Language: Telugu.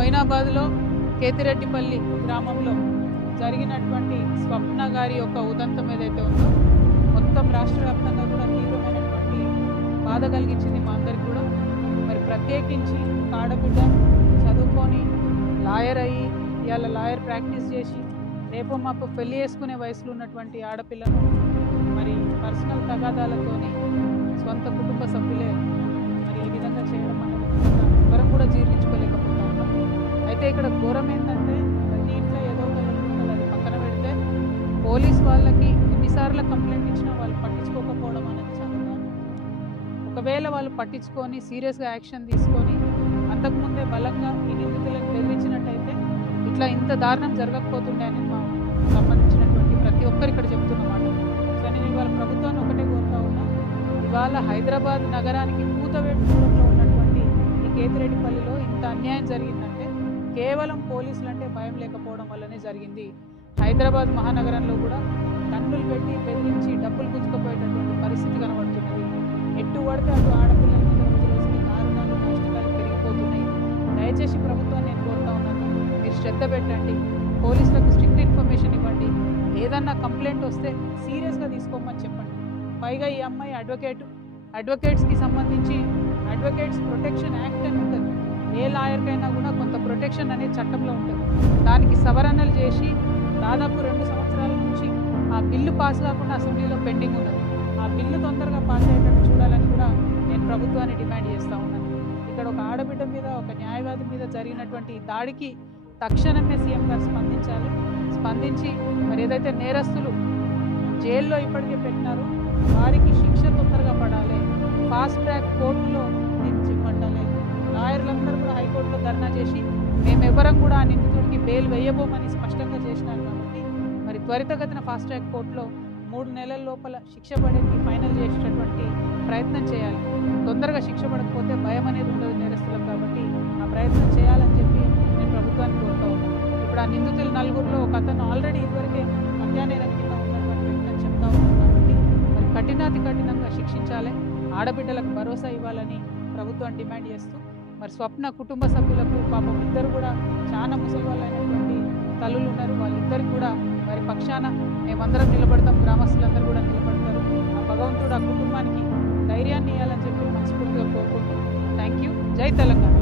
మొయినాబాద్లో కేతిరెడ్డిపల్లి గ్రామంలో జరిగినటువంటి స్వప్న గారి యొక్క ఉదంతం ఏదైతే ఉందో మొత్తం రాష్ట్ర వ్యాప్తంగా కూడా తీవ్రమైనటువంటి బాధ కలిగించింది మా అందరికి కూడా. మరి ప్రత్యేకించి ఆడబిడ్డ చదువుకొని లాయర్ అయ్యి ఇవాళ లాయర్ ప్రాక్టీస్ చేసి రేపు మాపు పెళ్లి చేసుకునే వయసులో ఉన్నటువంటి ఆడపిల్లను మరి పర్సనల్ తగాదాలతోని సొంత కుటుంబ సభ్యులే మరి ఈ విధంగా చేయడం అనేది ఎవరం కూడా జీర్ణించుకోలేకపోతా ఉన్నాం. అయితే ఇక్కడ ఘోరం ఏంటంటే ప్రతి ఇంట్లో ఏదో ఒక ఉంటుంది, అది పక్కన పెడితే పోలీస్ వాళ్ళకి ఎన్నిసార్లు కంప్లైంట్ ఇచ్చినా వాళ్ళు పట్టించుకోకపోవడం అనేది చాలా దారుణం. ఒకవేళ వాళ్ళు పట్టించుకొని సీరియస్గా యాక్షన్ తీసుకొని అంతకుముందే బలంగా ఈ నిందితులను బెదిరించినట్టయితే ఇట్లా ఇంత దారుణం జరగకపోతుండే అని మా సంబంధించినటువంటి ప్రతి ఒక్కరు ఇక్కడ చెప్తున్నమాట. సో నేను ఇవాళ ప్రభుత్వాన్ని ఒకటే కోరుతా ఉన్నా, ఇవాళ హైదరాబాద్ నగరానికి కూతవేటు దూరంలో ఉన్నటువంటి ఈ కేతిరెడ్డిపల్లిలో ఇంత అన్యాయం జరిగిందంటే కేవలం పోలీసులు అంటే భయం లేకపోవడం వల్లనే జరిగింది. హైదరాబాద్ మహానగరంలో కూడా కన్నులు పెట్టి బెదిరించి డబ్బులు గుంజుకుపోయేటటువంటి పరిస్థితి కనబడుతున్నది. ఎట్టు పడితే అటు ఆడపిల్లల మీద రోజు రోజుకి దారుణాలు నష్టాలు పెరిగిపోతున్నాయి. దయచేసి ప్రభుత్వాన్ని నేను కోరుతా ఉన్నాను, మీరు శ్రద్ధ పెట్టండి, పోలీసులకు స్ట్రిక్ట్ ఇన్ఫర్మేషన్ ఇవ్వండి, ఏదన్నా కంప్లైంట్ వస్తే సీరియస్గా తీసుకోమని చెప్పండి. పైగా ఈ అమ్మాయి అడ్వకేట్స్కి సంబంధించి అడ్వకేట్స్ ప్రొటెక్షన్ యాక్ట్ అని ఉంటుంది. ఏ లాయర్కైనా కూడా కొంత ప్రొటెక్షన్ అనేది చట్టంలో ఉంటుంది. దానికి సవరణలు చేసి దాదాపు 2 సంవత్సరాల నుంచి ఆ బిల్లు పాస్ కాకుండా అసెంబ్లీలో పెండింగ్ ఉన్నది. ఆ బిల్లు తొందరగా పాస్ అయ్యేటట్టు చూడాలని కూడా నేను ప్రభుత్వాన్ని డిమాండ్ చేస్తూ ఉన్నాను. ఇక్కడ ఒక ఆడబిడ్డ మీద, ఒక న్యాయవాది మీద జరిగినటువంటి దాడికి తక్షణమే సీఎం గారు స్పందించి మరి ఏదైతే నేరస్తులు జైల్లో ఇప్పటికే పెట్టినారో వారికి శిక్ష తొందరగా పడాలి, ఫాస్ట్ ట్రాక్ కోర్టులో నిలిచిపట్టాలి. లాయర్లందరూ కూడా హైకోర్టులో ధర్నా చేసి మేమెవరం కూడా ఆ నిందితుడికి బెయిల్ వేయబోమని స్పష్టంగా చేసినారు. కాబట్టి మరి త్వరితగతిన ఫాస్ట్ ట్రాక్ కోర్టులో 3 నెలల లోపల శిక్ష పడేది ఫైనల్ చేసేటటువంటి ప్రయత్నం చేయాలి. తొందరగా శిక్ష పడకపోతే భయం అనేది ఉండదు నేరస్తులకు. కాబట్టి ఆ ప్రయత్నం చేయాలని చెప్పి నేను ప్రభుత్వాన్ని కోరుతా ఉన్నాను. ఇప్పుడు ఆ నిందితులు 4గురిలో ఒక అతను ఆల్రెడీ ఇదివరకే హత్యానేరం కింద ఉన్నటువంటి వ్యక్తి అని చెప్తా ఉన్నాను. కాబట్టి మరి కఠినాతి కఠినంగా శిక్షించాలి, ఆడబిడ్డలకు భరోసా ఇవ్వాలని ప్రభుత్వాన్ని డిమాండ్ చేస్తూ మరి స్వప్న కుటుంబ సభ్యులకు పాపం ఇద్దరు కూడా చాలా ముసలి వాళ్ళు అయినటువంటి తల్లులు ఉన్నారు. వాళ్ళిద్దరికి కూడా వారి పక్షాన మేమందరం నిలబడతాం, గ్రామస్తులందరూ కూడా నిలబడతారు. ఆ భగవంతుడు ఆ కుటుంబానికి ధైర్యాన్ని ఇవ్వాలని చెప్పి మనస్ఫూర్తిగా కోరుకుంటూ థ్యాంక్ యూ. జై తెలంగాణ.